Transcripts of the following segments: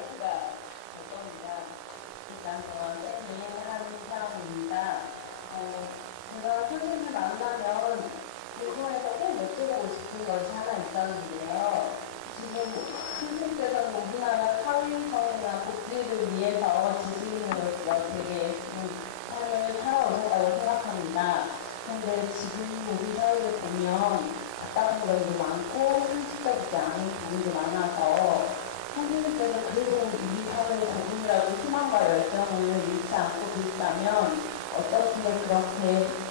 라이프가 될 겁니다. 일단 저는 이해하는 사람입니다. 제가 선생님을 만나면 궁금해서 꼭 여쭤보고 싶은 것이 하나 있었는데요. 지금 선생님께서는 우리나라 사회성이나 복지를 위해서 지주인으로서 되게 삶을 살아오셨다고 생각합니다. 그런데 지금 우리 사회를 보면 답답한 것도 많고 현실적이지 않은 부분도 많아서 선생님께서 그래도 우리 사회의 조금이라도 희망과 열정을 잃지 않고 계시다면 어떻게 그렇게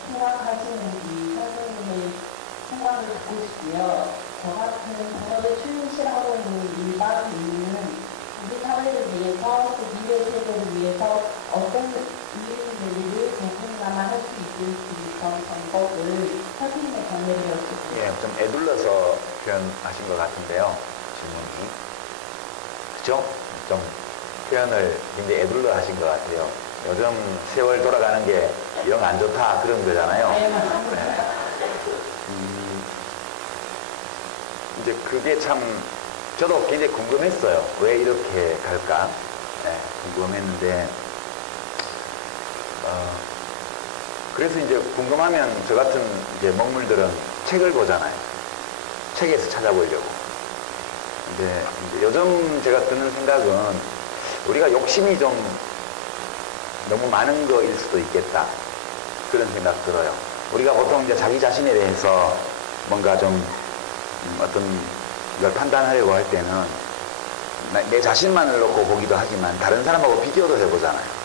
생각하시는지 선생님의 생각을 듣고 싶고요. 저 같은 본업에 충실하고 있는 일반인은 우리 사회를 위해서 또 미래 세대를 위해서 어떤 일들을 조금이나마 할 수 있을지 그런 방법을 선생님의 견해를 여쭙고 예, 좀 애둘러서 표현하신 것 같은데요. 질문이. 그죠? 좀 표현을 굉장히 애둘러 하신 것 같아요. 요즘 세월 돌아가는 게 영 안 좋다 그런 거잖아요. 네, 맞습니다. 네. 이제 그게 참 저도 굉장히 궁금했어요. 왜 이렇게 갈까? 네, 궁금했는데 그래서 이제 궁금하면 저 같은 이제 먹물들은 책을 보잖아요. 책에서 찾아보려고. 근데 이제 요즘 제가 드는 생각은 우리가 욕심이 좀 너무 많은 거일 수도 있겠다. 그런 생각 들어요. 우리가 보통 이제 자기 자신에 대해서 뭔가 좀 어떤 걸 판단하려고 할 때는 내 자신만을 놓고 보기도 하지만 다른 사람하고 비교도 해보잖아요.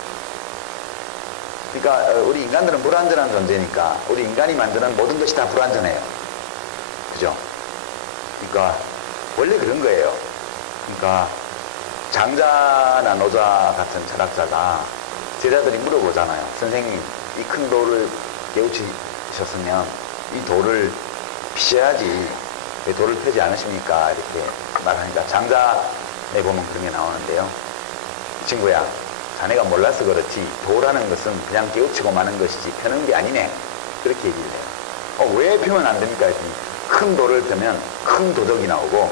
그러니까 우리 인간들은 불완전한 존재니까 우리 인간이 만드는 모든 것이 다 불완전해요. 그죠? 그러니까 원래 그런 거예요. 그러니까 장자나 노자 같은 철학자가 제자들이 물어보잖아요. 선생님, 이 큰 돌을 깨우치셨으면 이 돌을 피셔야지 왜 돌을 펴지 않으십니까? 이렇게 말하니까 장자에 보면 그런 게 나오는데요. 친구야, 자네가 몰라서 그렇지 도라는 것은 그냥 깨우치고 마는 것이지 펴는 게 아니네. 그렇게 얘기를 해요. 왜 펴면 안 됩니까? 했더니 큰 돌을 펴면 큰 도적이 나오고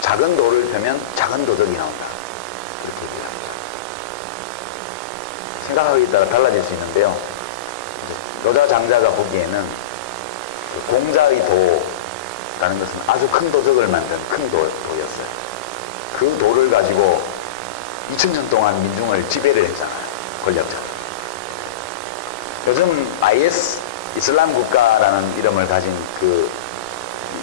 작은 돌을 펴면 작은 도적이 나온다. 그렇게 얘기를 합니다. 생각하기에 따라 달라질 수 있는데요. 노자 장자가 보기에는 그 공자의 도라는 것은 아주 큰 도적을 만든 큰 도였어요. 그 도를 가지고 2000년 동안 민중을 지배를 했잖아요. 권력자들. 요즘 IS, 이슬람 국가라는 이름을 가진 그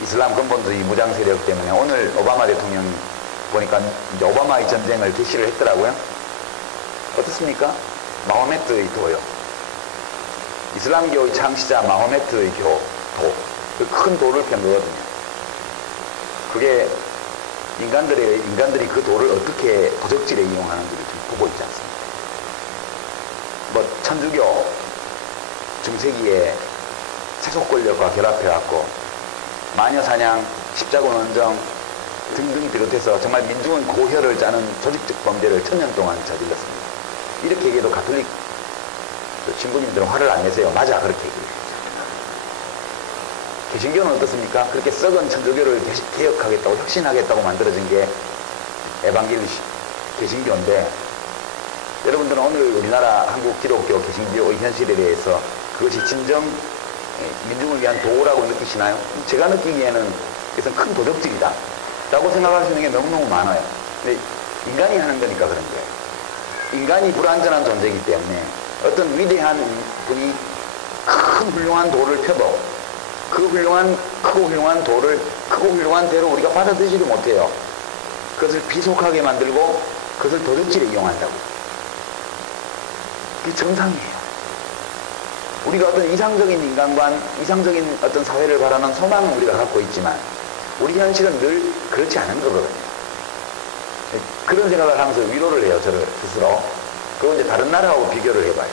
이슬람 근본주의 무장 세력 때문에 오늘 오바마 대통령이 보니까 이제 오바마의 전쟁을 개시를 했더라고요. 어떻습니까? 마호메트의 도요. 이슬람교의 창시자 마호메트의 도. 그 큰 도를 편 거거든요. 그게 인간들이 그 도를 어떻게 도적질에 이용하는지를 좀 보고 있지 않습니까? 뭐 천주교 중세기에 세속 권력과 결합해갖고 마녀사냥, 십자군 원정 등등 비롯해서 정말 민중의 고혈을 짜는 조직적 범죄를 1000년 동안 저질렀습니다. 이렇게 얘기해도 가톨릭 신부님들은 화를 안 내세요. 맞아, 그렇게 얘기해요. 개신교는 어떻습니까? 그렇게 썩은 천주교를 개혁하겠다고 혁신하겠다고 만들어진 게 에반겔리 개신교인데 여러분들은 오늘 우리나라 한국 기독교 개신교의 현실에 대해서 그것이 진정 민중을 위한 도라고 느끼시나요? 제가 느끼기에는 이것은 큰 도덕질이다 라고 생각할 수 있는 게 너무너무 많아요. 근데 인간이 하는 거니까 그런 거예요. 인간이 불완전한 존재이기 때문에 어떤 위대한 분이 큰 훌륭한 도를 펴도 그 크고 훌륭한 도를 크고 훌륭한 대로 우리가 받아들이지를 못해요. 그것을 비속하게 만들고 그것을 도덕질에 이용한다고. 그게 정상이에요. 우리가 어떤 이상적인 인간관, 이상적인 어떤 사회를 바라는 소망은 우리가 갖고 있지만 우리 현실은 늘 그렇지 않은 거거든요. 그런 생각을 하면서 위로를 해요, 저를 스스로. 그리고 이제 다른 나라하고 비교를 해봐요.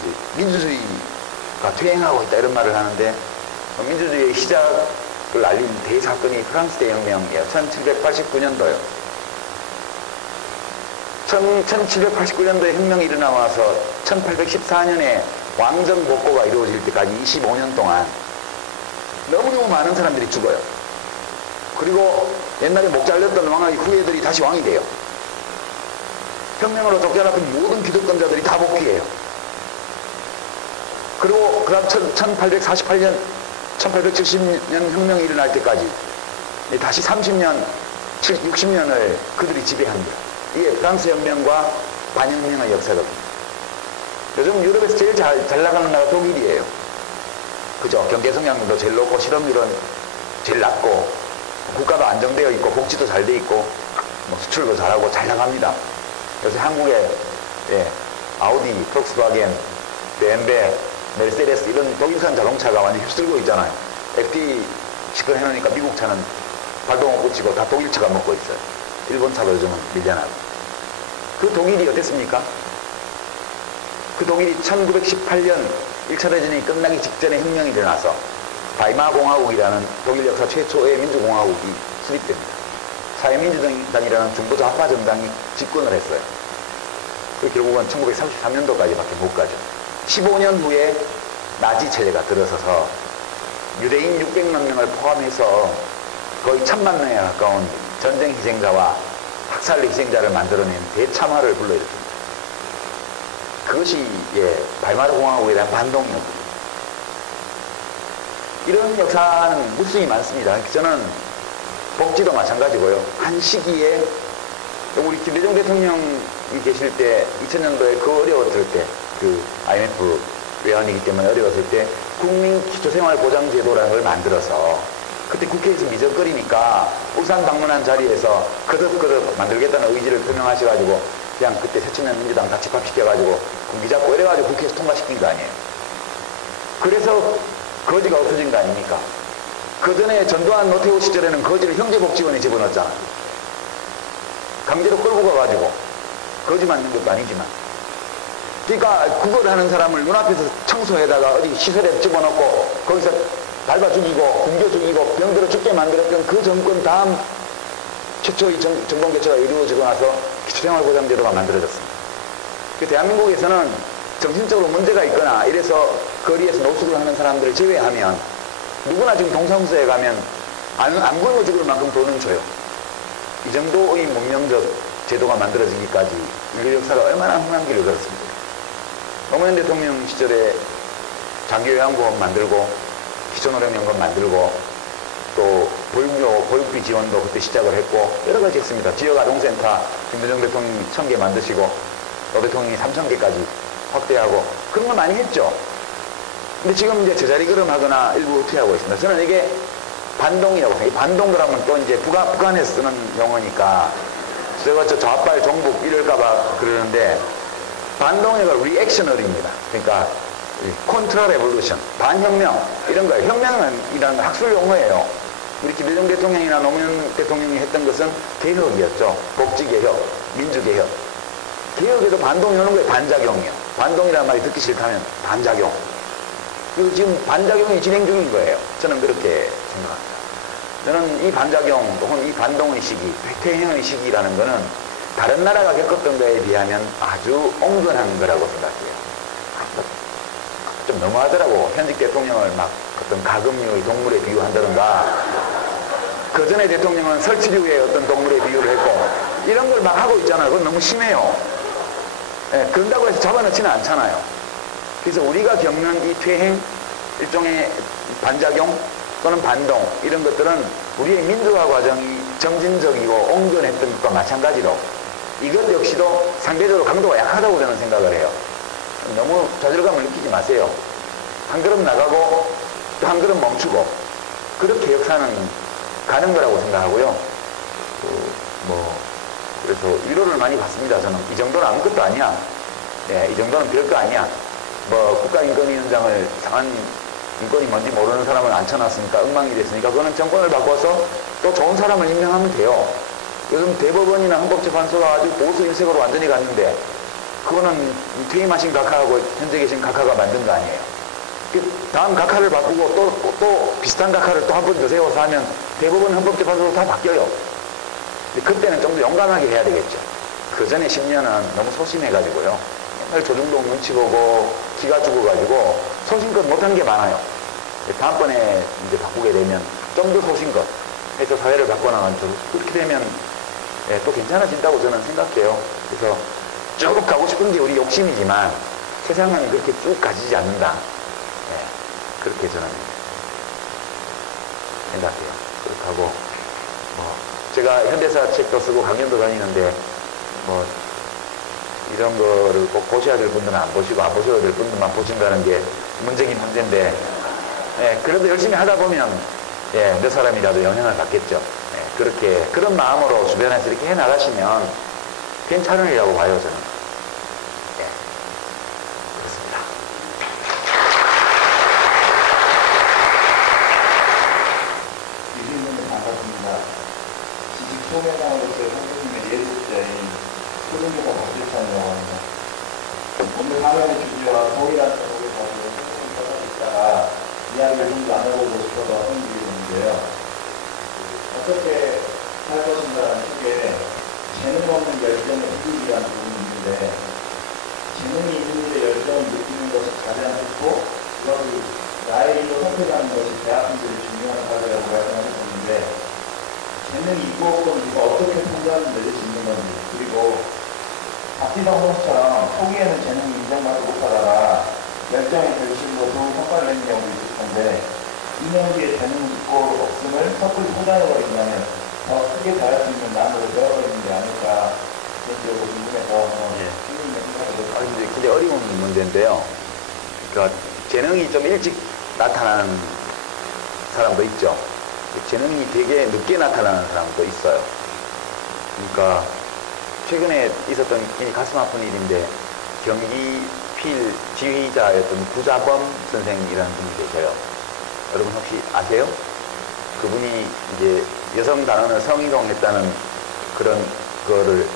이제 민주주의가 퇴행하고 있다 이런 말을 하는데 민주주의의 시작을 알린 대사건이 프랑스 대혁명이에요. 1789년도요. 1789년도에 혁명이 일어나서 1814년에 왕정복고가 이루어질 때까지 25년 동안 너무너무 많은 사람들이 죽어요. 그리고 옛날에 목 잘렸던 왕의 후예들이 다시 왕이 돼요. 혁명으로 쫓겨났던 모든 기득권자들이 다 복귀해요. 그리고 그 다음 1848년, 1870년 혁명이 일어날 때까지 다시 30년, 60년을 그들이 지배합니다. 이게 프랑스 혁명과 반혁명의 역사거든요. 요즘 유럽에서 제일 잘 나가는 나라가 독일이에요. 그죠? 경제 성장률도 제일 높고 실업률은 제일 낮고 국가도 안정되어 있고 복지도 잘 돼 있고 뭐 수출도 잘하고 잘 나갑니다. 요새 한국에 아우디, 폭스바겐, 벤베, 메르세데스 이런 독일산 자동차가 완전히 휩쓸고 있잖아요. FT 시끄러해놓으니까 미국 차는 발도 못 붙이고 다 독일 차가 먹고 있어요. 일본 차도 요즘은 밀려나고. 그 독일이 어땠습니까? 그 독일이 1918년 1차 대전이 끝나기 직전에 혁명이 일어나서 바이마르 공화국이라는 독일 역사 최초의 민주공화국이 수립됩니다. 사회민주당이라는 중도 좌파 정당이 집권을 했어요. 그 결국은 1933년도까지밖에 못 가죠. 15년 후에 나치 체제가 들어서서 유대인 600만 명을 포함해서 거의 1000만 명에 가까운 전쟁 희생자와 학살 희생자를 만들어낸 대참화를 불러일으킵니다. 그것이 바이마르 공화국에 대한 반동이었거든요. 이런 역사는 무수히 많습니다. 저는 복지도 마찬가지고요. 한 시기에 우리 김대중 대통령이 계실 때 2000년도에 그 어려웠을 때 그 IMF 외환이기 때문에 어려웠을 때 국민 기초생활보장제도라는 걸 만들어서 그때 국회에서 미적거리니까 울산 방문한 자리에서 거듭거듭 만들겠다는 의지를 표명하셔가지고 그냥 그때 새천년 민주당 다 집합시켜가지고 군기 잡고 이래가지고 국회에서 통과시킨 거 아니에요. 그래서 거지가 없어진 거 아닙니까? 그 전에 전두환 노태우 시절에는 거지를 형제복지원에 집어넣었잖아요. 강제로 끌고 가가지고 거지 만든 것도 아니지만 그러니까 그걸 하는 사람을 눈앞에서 청소해다가 어디 시설에 집어넣고 거기서 밟아 죽이고 굶겨 죽이고 병들어 죽게 만들었던 그 정권 다음 최초의 정권 개최가 이루어지고 나서 기초생활보장제도가 만들어졌습니다. 그 대한민국에서는 정신적으로 문제가 있거나 이래서 거리에서 노숙을 하는 사람들을 제외하면 누구나 지금 동사무소에 가면 안 굶어 죽을 만큼 돈은 줘요. 이 정도의 문명적 제도가 만들어지기까지 인류 역사가 얼마나 험한 길을 걸었습니다. 노무현 대통령 시절에 장기요양보험 만들고 기초노령연금 만들고 또 보육비 지원도 그때 시작을 했고 여러 가지 했습니다. 지역아동센터 김대중 대통령이 1000개 만드시고 노 대통령이 3000개까지 확대하고 그런 걸 많이 했죠. 근데 지금 이제 제자리 걸음하거나 일부 후퇴하고 있습니다. 저는 이게 반동이라고 생각해요. 이 반동 그러면 또 이제 북한에서 쓰는 용어니까 제가 저 좌빨 종북 이럴까봐 그러는데 반동이가 리액셔널입니다. 그러니까 컨트라 레볼루션, 반혁명 이런 거예요. 혁명은 이런 학술 용어예요. 우리 김대중 대통령이나 노무현 대통령이 했던 것은 개혁이었죠. 복지개혁, 민주개혁. 개혁에도 반동이 오는 거예요. 반작용이요. 반동이라는 말이 듣기 싫다면 반작용. 그리고 지금 반작용이 진행 중인 거예요. 저는 그렇게 생각합니다. 저는 이 반작용 혹은 이 반동의 시기, 퇴행의 시기라는 거는 다른 나라가 겪었던 거에 비하면 아주 온건한 거라고 생각해요. 좀 너무하더라고. 현직 대통령을 막 어떤 가금류의 동물에 비유한다든가 그 전에 대통령은 설치류의 어떤 동물에 비유를 했고 이런 걸 막 하고 있잖아요. 그건 너무 심해요. 그런다고 해서 잡아넣지는 않잖아요. 그래서 우리가 겪는 이 퇴행, 일종의 반작용 또는 반동 이런 것들은 우리의 민주화 과정이 점진적이고 온건했던 것과 마찬가지로 이것 역시도 상대적으로 강도가 약하다고 저는 생각을 해요. 너무 좌절감을 느끼지 마세요. 한 걸음 나가고 또 한 걸음 멈추고 그렇게 역사는 가는 거라고 생각하고요. 그래서 위로를 많이 받습니다. 저는 이 정도는 아무것도 아니야. 이 정도는 별거 아니야. 국가인권위원장을 상한 인권이 뭔지 모르는 사람을 앉혀놨으니까 엉망이 됐으니까 그거는 정권을 바꿔서 또 좋은 사람을 임명하면 돼요. 요즘 대법원이나 헌법재판소가 아주 보수 일색으로 완전히 갔는데 그거는 퇴임하신 각하하고 현재 계신 각하가 만든 거 아니에요. 다음 각하를 바꾸고 또 비슷한 각하를 또 한 번 더 세워서 하면 대법원 헌법재판소로 다 바뀌어요. 그때는 좀 더 용감하게 해야 되겠죠. 그 전에 10년은 너무 소심해가지고요. 맨날 조중동 눈치 보고 기가 죽어가지고 소신껏 못한 게 많아요. 다음번에 이제 바꾸게 되면 좀 더 소신껏 해서 사회를 바꿔나가는 쪽. 그렇게 되면 예, 또 괜찮아진다고 저는 생각해요. 그래서 쭉 가고 싶은 게 우리 욕심이지만 세상은 그렇게 쭉 가지지 않는다. 예, 그렇게 저는 생각해요. 그렇게 하고 제가 현대사 책도 쓰고 강연도 다니는데 뭐 이런 거를 꼭 보셔야 될 분들은 안 보시고 안 보셔야 될 분들만 보신다는 게 문제긴 문제인데 예, 그래도 열심히 하다 보면 예, 몇 사람이라도 영향을 받겠죠. 예, 그렇게 그런 마음으로 주변에서 이렇게 해나가시면 괜찮으리라고 봐요 저는. 예, 그렇습니다. 유진님 반갑습니다. 지식 소매상으로서의 선생님의 예술자인 소중교사 박재찬이라고 합니다. 오늘 강연의 주제와 동일한 제목을 가지고 선생님 떠나고 있다가 이야기를 좀 나눠보고 싶어서 선생님이 있는데요. 어떻게 할 것인가라는 책에 재능 없는 열정의 희귀이라는 부분이 있는데 재능이 있는 일에 열정을 느끼는 것이 가장 좋고 그것을 나의 일로 선택하는 것이 대학생들의 중요한 과제라고 말씀하셨는데 재능이 있고 없고는 우리가 어떻게 판단을 내릴 수 있는 건지 그리고 박지성 선수처럼 초기에는 재능이 인정받지 못하다가 열정의 결심으로 좋은 성과를 내는 경우도 있을 텐데 2년 뒤에 재능이 있고 없음을 섣불리 포장해버린다면 더 크게 잘할 수 있는 난으로 되어버리는 게 아닐까 개인적으로 궁금해서 선생님의 생각을 이제 굉장히 어려운 문제인데요. 그러니까 재능이 좀 일찍 나타나는 사람도 있죠. 재능이 되게 늦게 나타나는 사람도 있어요. 그러니까 최근에 있었던 굉장히 가슴 아픈 일인데 경기 필 지휘자였던 구자범 선생이라는 분이 계셔요. 여러분 혹시 아세요? 그분이 이제 여성 단원을 성희롱했다는 그런 거를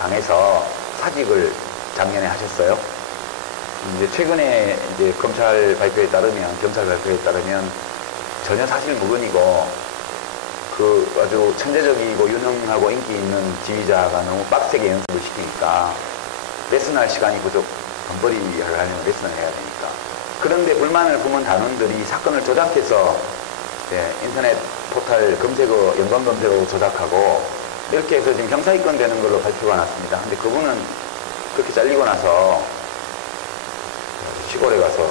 당해서 사직을 작년에 하셨어요. 이제 최근에 이제 검찰 발표에 따르면, 경찰 발표에 따르면 전혀 사실 무근이고 그 아주 천재적이고 유능하고 인기 있는 지휘자가 너무 빡세게 연습을 시키니까 레슨할 시간이 부족, 돈벌이를 하려면 레슨을 해야 되니까. 그런데 불만을 품은 단원들이 사건을 조작해서 인터넷 포털 검색어, 연관 검색어 조작하고 이렇게 해서 지금 형사 입건되는 걸로 발표가 났습니다. 근데 그분은 그렇게 잘리고 나서 시골에 가서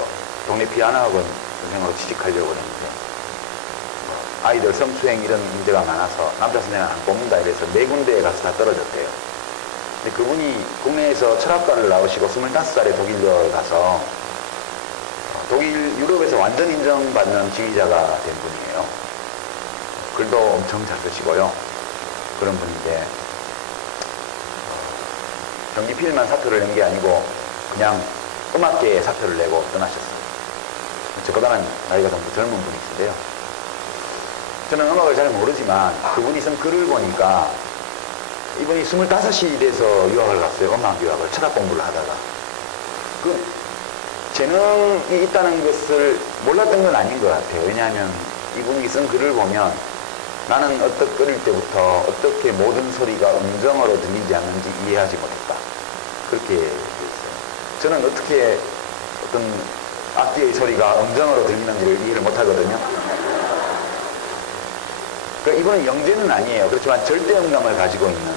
동네 피아노학원 선생으로 취직하려고 그랬는데 아이들 성추행 이런 문제가 많아서 남자 선생을 안 뽑는다 이래서 4군데에 가서 다 떨어졌대요. 근데 그분이 국내에서 철학과를 나오시고 25살에 독일로 가서 독일 유럽에서 완전 인정받는 지휘자가 된 분이에요. 글도 엄청 잘 쓰시고요. 그런 분인데 경기 필만 사표를 낸 게 아니고 그냥 음악계에 사표를 내고 떠나셨어요. 저보다는 나이가 좀 더 젊은 분이신데요. 저는 음악을 잘 모르지만 그분이 쓴 글을 보니까 이분이 25이 돼서 유학을 갔어요. 음악 유학을. 철학 공부를 하다가. 그 재능이 있다는 것을 몰랐던 건 아닌 것 같아요. 왜냐하면 이분이 쓴 글을 보면 나는 어릴 때부터 어떻게 모든 소리가 음정으로 들리지 않는지 이해하지 못했다. 그렇게 됐어요. 저는 어떻게 어떤 악기의 소리가 음정으로 들리는지를 이해를 못하거든요. 그러니까 이분은 영재는 아니에요. 그렇지만 절대음감을 가지고 있는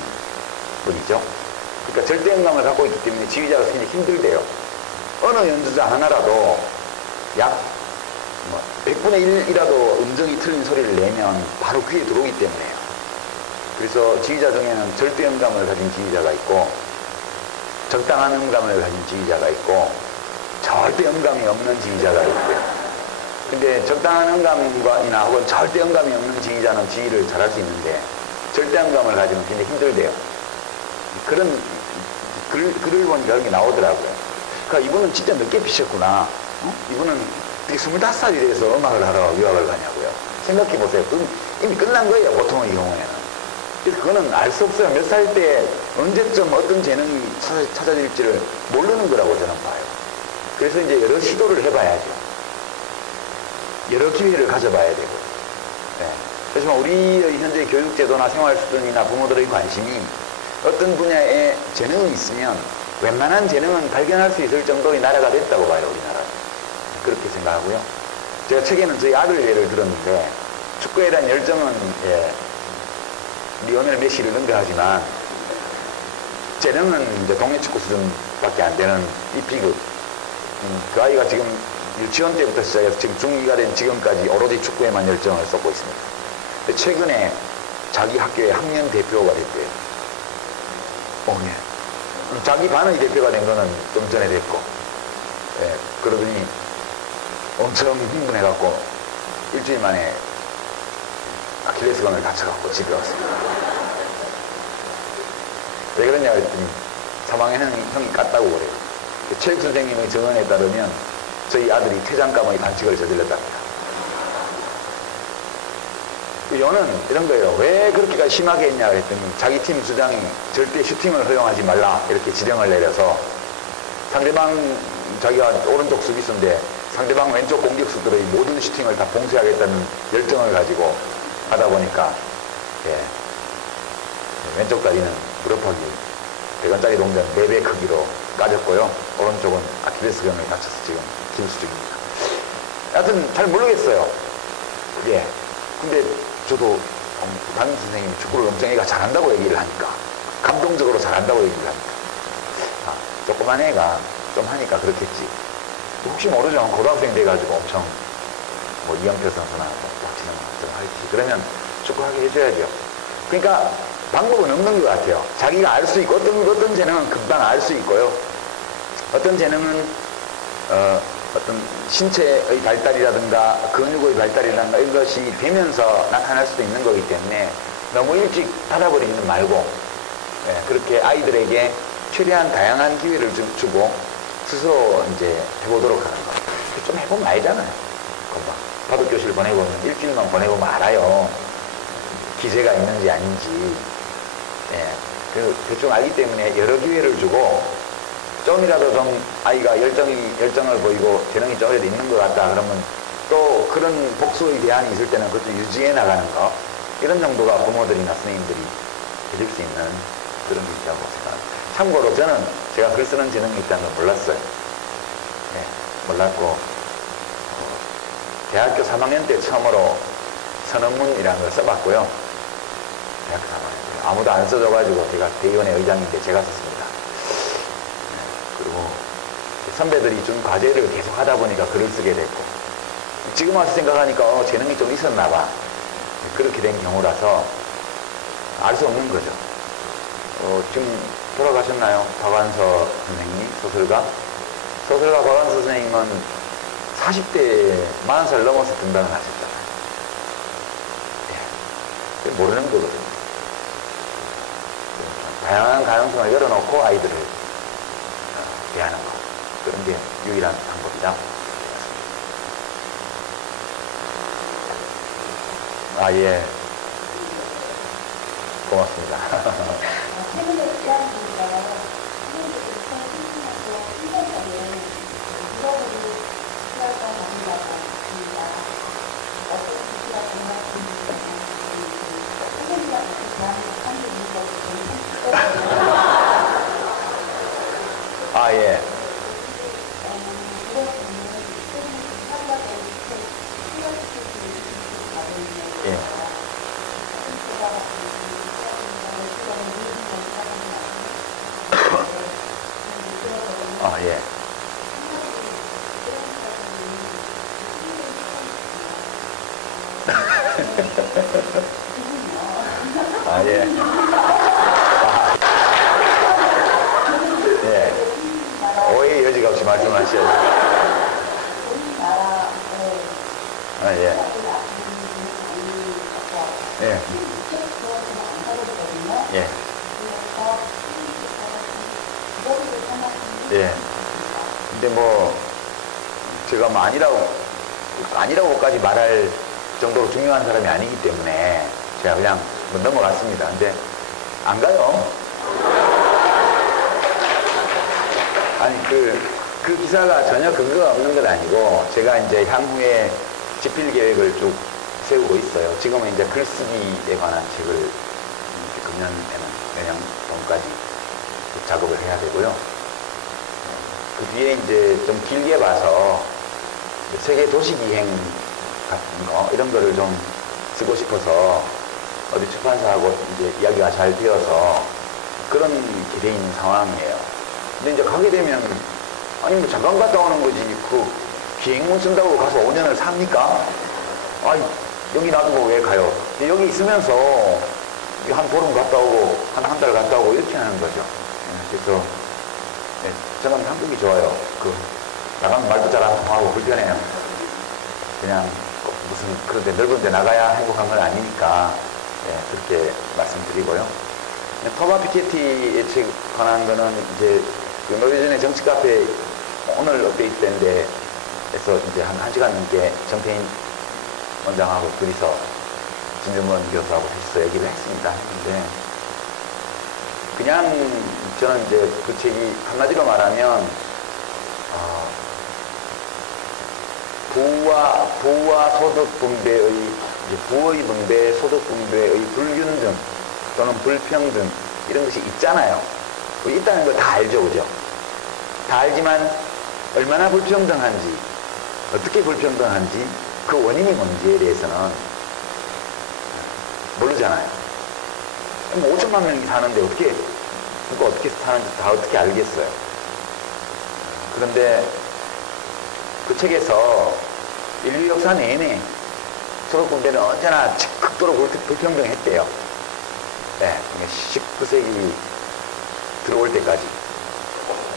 분이죠. 그러니까 절대음감을 갖고 있기 때문에 지휘자가 굉장히 힘들대요. 어느 연주자 하나라도 약 100분의 1이라도 음정이 틀린 소리를 내면 바로 귀에 들어오기 때문에요. 그래서 지휘자 중에는 절대음감을 가진 지휘자가 있고 적당한 음감을 가진 지휘자가 있고 절대 음감이 없는 지휘자가 있고요. 근데 적당한 음감이나 혹은 절대 음감이 없는 지휘자는 지휘를 잘할 수 있는데 절대 음감을 가지면 굉장히 힘들대요. 그런 글을 보니까 그런 게 나오더라고요. 그러니까 이분은 진짜 늦게 피셨구나. 이분은 되게 25살이 돼서 음악을 하러 유학을 가냐고요. 생각해보세요. 그건 이미 끝난 거예요. 보통의 경우에는. 그래서 그거는 알 수 없어요. 몇 살 때 언제쯤 어떤 재능이 찾아질지를 모르는 거라고 저는 봐요. 그래서 이제 여러 시도를 해봐야죠. 여러 기회를 가져봐야 되고. 네. 하지만 우리의 현재 교육제도나 생활 수준이나 부모들의 관심이 어떤 분야에 재능이 있으면 웬만한 재능은 발견할 수 있을 정도의 나라가 됐다고 봐요, 우리나라. 그렇게 생각하고요. 제가 책에는 저희 아들 예를 들었는데 축구에 대한 열정은 예, 리오넬 메시를 능가하지만 재능은 이제 동네 축구 수준밖에 안 되는 이 비극. 그 아이가 지금 유치원 때부터 시작해서 지금 중2가 된 지금까지 오로지 축구에만 열정을 쏟고 있습니다. 근데 최근에 자기 학교의 학년 대표가 됐대요. 예. 자기 반의 대표가 된 거는 좀 전에 됐고, 예. 그러더니 엄청 흥분해갖고 일주일 만에 아킬레스건을 다쳐갖고 집에 왔습니다. 왜 그러냐 그랬더니 사망의 형이 깠다고 그래요. 체육 선생님의 증언에 따르면 저희 아들이 퇴장감의 반칙을 저질렀답니다. 요는 이런 거예요. 왜 그렇게까지 심하게 했냐 그랬더니 자기 팀 주장이 절대 슈팅을 허용하지 말라 이렇게 지령을 내려서 상대방 자기가 오른쪽 수비수인데 상대방 왼쪽 공격수들의 모든 슈팅을 다 봉쇄하겠다는 열정을 가지고 하다 보니까 예, 왼쪽 다리는 무릎하기 100원짜리 동전 4배 크기로 까졌고요. 오른쪽은 아킬레스건을 다쳐서 지금 기부수 중입니다. 하여튼 잘 모르겠어요. 예. 근데 저도 담임 선생님이 축구를 엄청 애가 잘한다고 얘기를 하니까 감동적으로 잘한다고 얘기를 하니까 조그만 애가 좀 하니까 그렇겠지. 혹시 모르죠. 고등학생 돼가지고 엄청 뭐 이영표 선수나 박진영 좀 할지 그러면 축구하게 해줘야죠. 그러니까 방법은 없는 것 같아요. 자기가 알 수 있고 어떤 재능은 금방 알 수 있고요. 어떤 재능은 어떤 신체의 발달이라든가 근육의 발달이라든가 이런 것이 되면서 나타날 수도 있는 거기 때문에 너무 일찍 닫아버리지는 말고 예, 그렇게 아이들에게 최대한 다양한 기회를 주고 스스로 이제 해보도록 하는 거. 좀 해보면 알잖아요. 금방 바둑교실 보내보면 일주일만 보내보면 알아요. 기재가 있는지 아닌지. 예, 대충 알기 때문에 여러 기회를 주고 좀이라도 좀 아이가 열정을 보이고 재능이 좀이라도 있는 것 같다 그러면 또 그런 복수의 대안이 있을 때는 그것도 유지해 나가는 거 이런 정도가 부모들이나 선생님들이 해줄 수 있는 그런 게 있다고 생각합니다. 참고로 저는 제가 글 쓰는 재능이 있다는 걸 몰랐어요. 네, 몰랐고 대학교 3학년 때 처음으로 선언문이라는 걸 써봤고요. 대학교 3학년 때 아무도 안 써줘가지고 제가 대의원회 의장인데 제가 썼습니다. 그리고 선배들이 준 과제를 계속 하다 보니까 글을 쓰게 됐고 지금 와서 생각하니까 재능이 좀 있었나 봐. 그렇게 된 경우라서 알 수 없는 거죠. 지금 돌아가셨나요? 박완서 선생님 소설가 박완서 선생님은 40대 40살 넘어서 등단을 하셨잖아요. 예. 모르는 거거든요. 다양한 가능성을 열어놓고 아이들을 대하는 것. 그런 게 유일한 방법이다. 예. 고맙습니다. 최근에 지난주가 선생님들이 2016년도 신선하게 물어보는 시간과 만나고 있습니다. 어떤 기시가 정말 선생님과 같이 대한민국 한국 인권 예. 예. 예. 예. 오해의 여지가 없이 말씀하셔야죠. 예. 예. 예. 예. 근데 뭐, 제가 뭐 아니라고까지 말할 정도로 중요한 사람이 아니기 때문에 제가 그냥 뭐 넘어갔습니다. 근데 안 가요. 아니, 그 기사가 전혀 근거가 없는 건 아니고 제가 이제 향후에 집필 계획을 쭉 세우고 있어요. 지금은 이제 글쓰기에 관한 책을 내년 봄까지 작업을 해야 되고요. 그 뒤에 이제 좀 길게 봐서 세계 도시기행 같은 거, 이런 거를 좀 쓰고 싶어서 어디 출판사하고 이제 이야기가 잘 되어서 그런 길에 있는 상황이에요. 근데 이제 가게 되면 아니 뭐 잠깐 갔다 오는 거지 그 비행문 쓴다고 가서 5년을 삽니까? 아니 여기 놔두고 왜 가요? 여기 있으면서 한 보름 갔다 오고 한 달 갔다 오고 이렇게 하는 거죠. 그래서 네, 저는 한국이 좋아요. 나가면 말도 잘 안 통하고 불편해요. 그냥 무슨 그런데 넓은 데 나가야 행복한 건 아니니까 그렇게 말씀드리고요. 토마 피케티에 관한 거는 이제 그 노르웨이전의 정치 카페 오늘 업데이트 때인데 에서 이제 한 시간 넘게 정태인 원장하고 둘이서 진중권 교수하고 셋이서 얘기를 했습니다. 근데 그냥 저는 이제 그 책이 한마디로 말하면 부와 소득 분배의 부의 분배, 소득 분배의 불균등 또는 불평등 이런 것이 있잖아요. 있다는 걸 다 알죠, 그죠? 다 알지만 얼마나 불평등한지, 어떻게 불평등한지, 그 원인이 뭔지에 대해서는 모르잖아요. 뭐 5천만 명이 사는데 그거 어떻게 사는지 다 어떻게 알겠어요. 그런데 그 책에서 인류 역사 내내 소득 분배는 언제나 극도로 불평등했대요. 네, 19세기 들어올 때까지,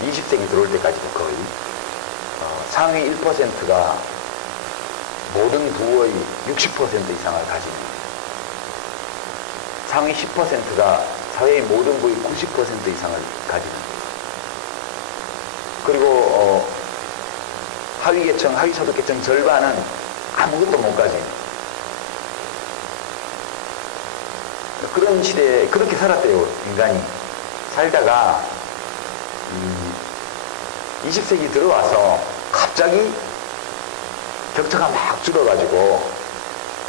20세기 들어올 때까지도 거의 상위 1%가 모든 부의 60% 이상을 가지는, 상위 10%가 사회의 모든 부의 90% 이상을 가지는, 그리고 하위계층, 하위소득계층 절반은 아무것도 못 가진 그런 시대에 그렇게 살았대요, 인간이. 살다가 20세기 들어와서 갑자기 격차가 막 줄어가지고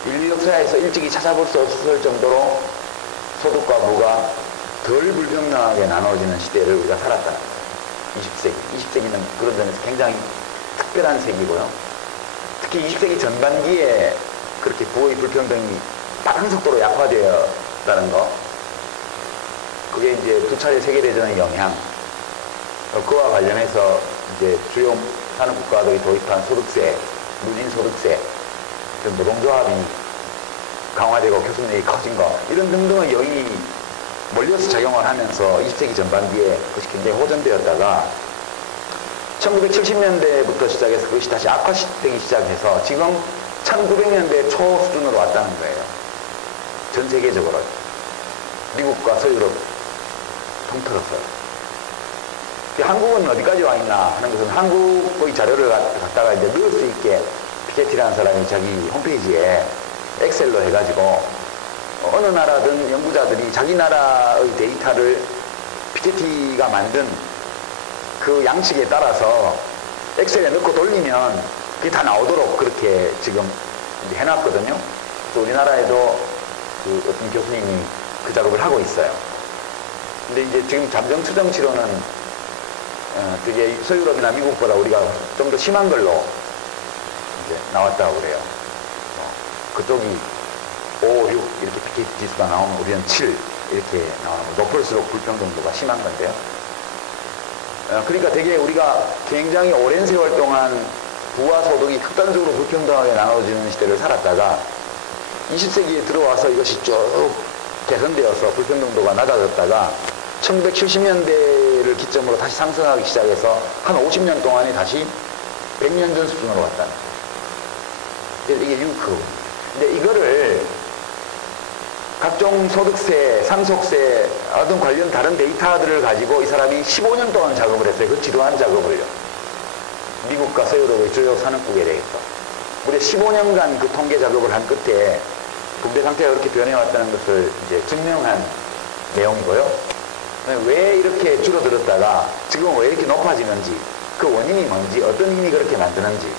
인류 역사에서 일찍이 찾아볼 수 없을 정도로 소득과 부가 덜 불평등하게 나눠지는 시대를 우리가 살았다는 거예요. 20세기는 그런 점에서 굉장히 특별한 세기고요. 특히 20세기 전반기에 그렇게 부의 불평등이 빠른 속도로 약화되었다는 거, 그게 이제 두 차례 세계대전의 영향, 그와 관련해서 이제 주요 산업국가들이 도입한 소득세, 누진소득세, 노동조합이 강화되고 교섭력이 커진 거, 이런 등등의 요인이 몰려서 작용을 하면서 20세기 전반기에 그것이 굉장히 호전되었다가 1970년대부터 시작해서 그것이 다시 악화되기 시작해서 지금 1900년대 초 수준으로 왔다는 거예요. 전 세계적으로. 미국과 서유럽 통틀었어요. 한국은 어디까지 와 있나 하는 것은 한국의 자료를 갖다가 이제 넣을 수 있게 피케티라는 사람이 자기 홈페이지에 엑셀로 해가지고 어느 나라든 연구자들이 자기 나라의 데이터를 피케티가 만든 그 양식에 따라서 엑셀에 넣고 돌리면 그게 다 나오도록 그렇게 지금 이제 해놨거든요. 그래서 우리나라에도 그 어떤 교수님이 그 작업을 하고 있어요. 근데 이제 지금 잠정 추정 치료는 되게 서유럽이나 미국보다 우리가 좀 더 심한 걸로 이제 나왔다고 그래요. 그쪽이 5, 6 이렇게 피케티 지수가 나오면 우리는 7 이렇게 나오고 높을수록 불평등도가 심한 건데요. 그러니까 되게 우리가 굉장히 오랜 세월 동안 부와 소득이 극단적으로 불평등하게 나눠지는 시대를 살았다가 20세기에 들어와서 이것이 쭉 개선되어서 불평등도가 낮아졌다가 1970년대를 기점으로 다시 상승하기 시작해서 한 50년 동안에 다시 100년 전 수준으로 왔다는 거예요. 이게 유크. 근데 이거를 각종 소득세, 상속세, 어떤 관련 다른 데이터들을 가지고 이 사람이 15년 동안 작업을 했어요. 그 지루한 작업을요. 미국과 서유럽의 주요 산업국에 대해서. 무려 15년간 그 통계 작업을 한 끝에 분배 상태가 그렇게 변해왔다는 것을 이제 증명한 내용이고요. 왜 이렇게 줄어들었다가 지금 왜 이렇게 높아지는지, 그 원인이 뭔지, 어떤 힘이 그렇게 만드는지,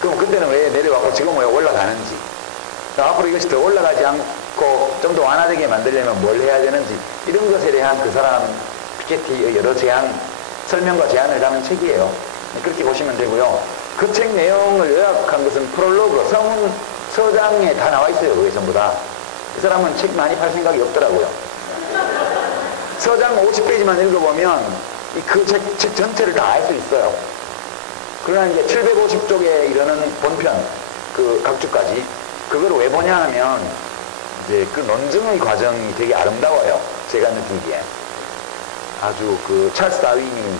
그럼 그때는 왜 내려왔고 지금 왜 올라가는지, 앞으로 이것이 더 올라가지 않고 좀 더 완화되게 만들려면 뭘 해야 되는지, 이런 것에 대한 그 사람 피케티의 여러 설명과 제안을 담은 책이에요. 그렇게 보시면 되고요. 그 책 내용을 요약한 것은 프롤로그, 서장에 다 나와 있어요. 그게 전부 다. 그 사람은 책 많이 팔 생각이 없더라고요. 서장 50페이지만 읽어보면 그 책 전체를 다 알 수 있어요. 그러나 이제 750쪽에 이르는 본편, 그 각주까지, 그걸 왜 보냐 하면, 이제 그 논증의 과정이 되게 아름다워요. 제가 느끼기에. 아주 그 찰스 다윈이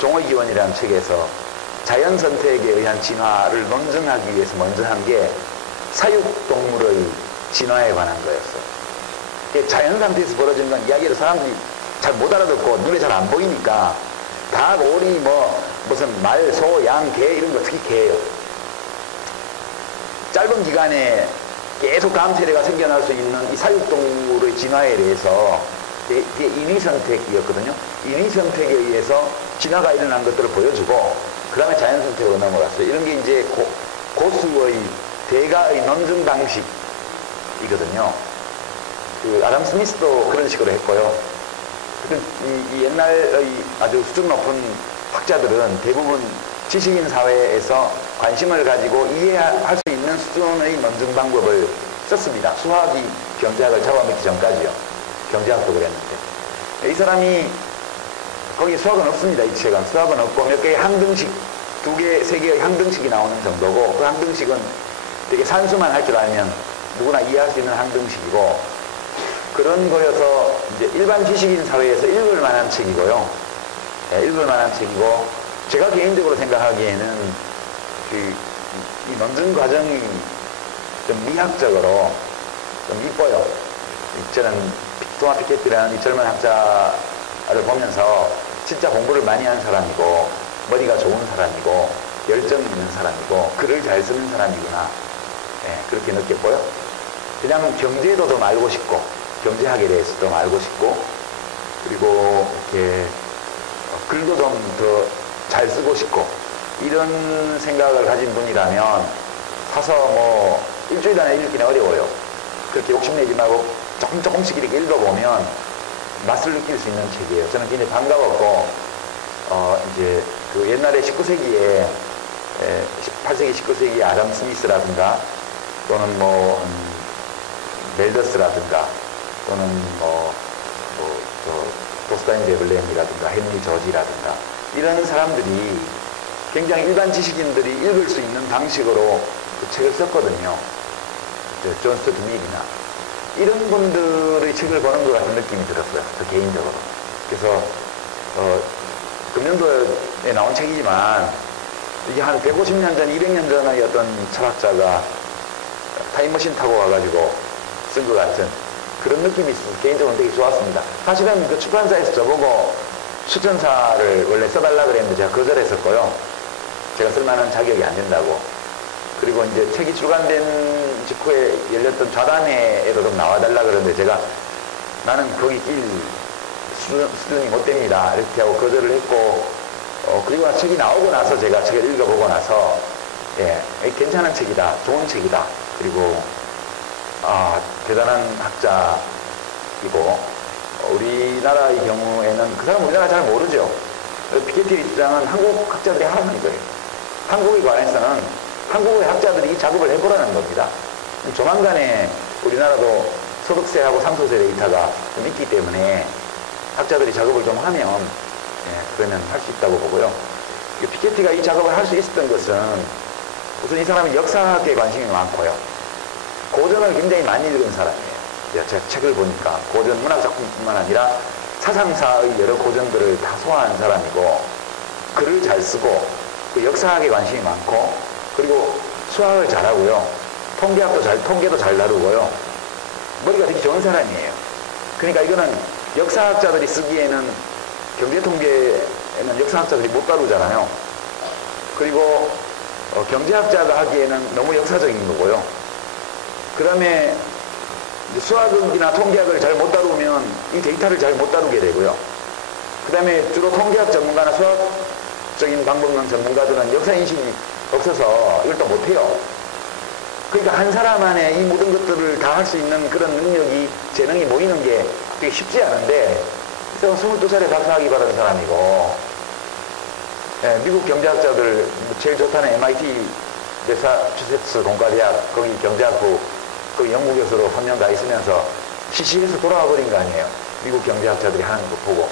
종의 기원이라는 책에서 자연 선택에 의한 진화를 논증하기 위해서 먼저 한 게 사육동물의 진화에 관한 거였어요. 자연 상태에서 벌어진 건 이야기를 사람들이 잘 못 알아듣고 눈에 잘 안 보이니까 닭, 오리, 무슨 말, 소, 양, 개 이런 거 특히 개예요. 짧은 기간에 계속 다음 세대가 생겨날 수 있는 이 사육동물의 진화에 대해서 이게 인위선택이었거든요. 인위선택에 의해서 진화가 일어난 것들을 보여주고 그 다음에 자연선택으로 넘어갔어요. 이런 게 이제 고수의 대가의 논증 방식이거든요. 그 아담 스미스도 그런 식으로 했고요. 이 옛날의 아주 수준 높은 학자들은 대부분 지식인 사회에서 관심을 가지고 이해할 수 있는 수준의 논증 방법을 썼습니다. 수학이 경제학을 잡아먹기 전까지요. 경제학도 그랬는데. 이 사람이, 거기 수학은 없습니다. 이 책은. 수학은 없고 몇 개의 항등식, 2개, 3개의 항등식이 나오는 정도고, 그 항등식은 되게 산수만 할 줄 알면 누구나 이해할 수 있는 항등식이고, 그런 거여서 이제 일반 지식인 사회에서 읽을 만한 책이고요. 네, 읽을 만한 책이고, 제가 개인적으로 생각하기에는 이 논증 과정이 좀 미학적으로 좀 이뻐요. 저는 토마 피케티라는 이 젊은 학자를 보면서 진짜 공부를 많이 한 사람이고, 머리가 좋은 사람이고, 열정이 있는 사람이고, 글을 잘 쓰는 사람이구나. 네, 그렇게 느꼈고요. 그냥 경제도 좀 알고 싶고, 경제학에 대해서 좀 알고 싶고, 그리고 이렇게 글도 좀 더 잘 쓰고 싶고, 이런 생각을 가진 분이라면 사서 일주일 안에 읽기는 어려워요. 그렇게 욕심내지 말고 조금씩 이렇게 읽어보면 맛을 느낄 수 있는 책이에요. 저는 굉장히 반가웠고, 이제 그 옛날에 19세기에 18세기 19세기에 아담 스미스라든가 또는 멜더스라든가 또는 도스타인 제블렌이라든가 헨리 저지라든가 이런 사람들이 굉장히 일반 지식인들이 읽을 수 있는 방식으로 그 책을 썼거든요. 존 스튜어트 밀이나 이런 분들의 책을 보는 것 같은 느낌이 들었어요. 저 개인적으로. 그래서 금년도에 나온 책이지만 이게 한 150년 전, 200년 전의 어떤 철학자가 타임머신 타고 와가지고 쓴 것 같은 그런 느낌이 있어서 개인적으로 되게 좋았습니다. 사실은 그 출판사에서 저보고 추천사를 원래 써달라 그랬는데 제가 거절했었고요. 제가 쓸만한 자격이 안 된다고. 그리고 이제 책이 출간된 직후에 열렸던 좌단회에도 좀 나와달라 그러는데 제가 나는 거기 낄 수준이 못 됩니다. 이렇게 하고 거절을 했고, 그리고 책이 나오고 나서 제가 책을 읽어보고 나서, 괜찮은 책이다. 좋은 책이다. 그리고, 대단한 학자이고, 우리나라의 경우에는 그 사람 우리나라 잘 모르죠. 피케티 입장은 한국 학자들이 하라는 거예요. 한국에 관해서는 한국의 학자들이 이 작업을 해보라는 겁니다. 조만간에 우리나라도 소득세하고 상속세 데이터가 좀 있기 때문에 학자들이 작업을 좀 하면 그러면 할 수 있다고 보고요. 피케티가 이 작업을 할 수 있었던 것은 우선 이 사람은 역사학에 관심이 많고요. 고전을 굉장히 많이 읽은 사람이에요. 제가 책을 보니까 고전 문학작품뿐만 아니라 사상사의 여러 고전들을 다 소화한 사람이고, 글을 잘 쓰고 그 역사학에 관심이 많고, 그리고 수학을 잘하고요. 통계도 잘 다루고요. 머리가 되게 좋은 사람이에요. 그러니까 이거는 역사학자들이 쓰기에는, 경제통계에는 역사학자들이 못 다루잖아요. 그리고 경제학자가 하기에는 너무 역사적인 거고요. 그 다음에 수학이나 통계학을 잘 못 다루면 이 데이터를 잘 못 다루게 되고요. 그 다음에 주로 통계학 전문가나 수학적인 방법론 전문가들은 역사인식이 없어서 이걸 또 못해요. 그러니까 한 사람 안에 이 모든 것들을 다 할 수 있는 그런 능력이, 재능이 모이는 게 되게 쉽지 않은데, 그래서 22살에 박사학위 받은 사람이고, 미국 경제학자들 제일 좋다는 MIT 매사추세츠 공과대학 거기 경제학부 그 연구교수로 3년 가 있으면서 시시해서 돌아와 버린 거 아니에요. 미국 경제학자들이 하는 거 보고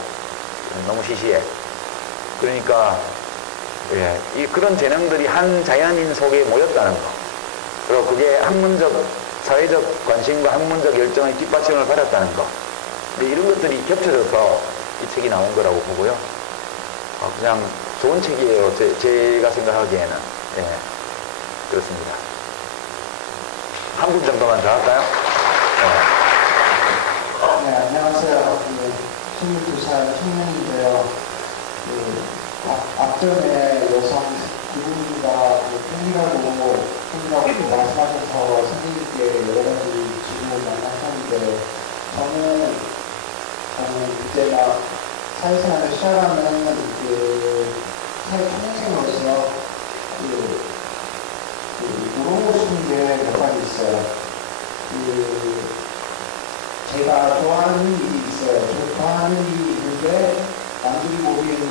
너무 시시해. 그러니까 그런 재능들이 한 자연인 속에 모였다는 거. 그리고 그게 학문적 사회적 관심과 학문적 열정의 뒷받침을 받았다는 거. 근데 이런 것들이 겹쳐져서 이 책이 나온 거라고 보고요. 그냥 좋은 책이에요. 제가 생각하기에는. 그렇습니다. 한 분 정도만 더 할까요? 네, 안녕하세요. 22살 청년인데요. 앞전에 여성 두 분과 팬이라고 말씀하셔서 선생님께 여러 가지 질문을 하셨는데, 저는 이제 막 사회생활을 시작하는 사회 청년생으로서 물어보고 싶은 게 몇 가지 있어요. 제가 좋아하는 일이 있어요. 좋아하는 일이 있는데 남들이 보기에는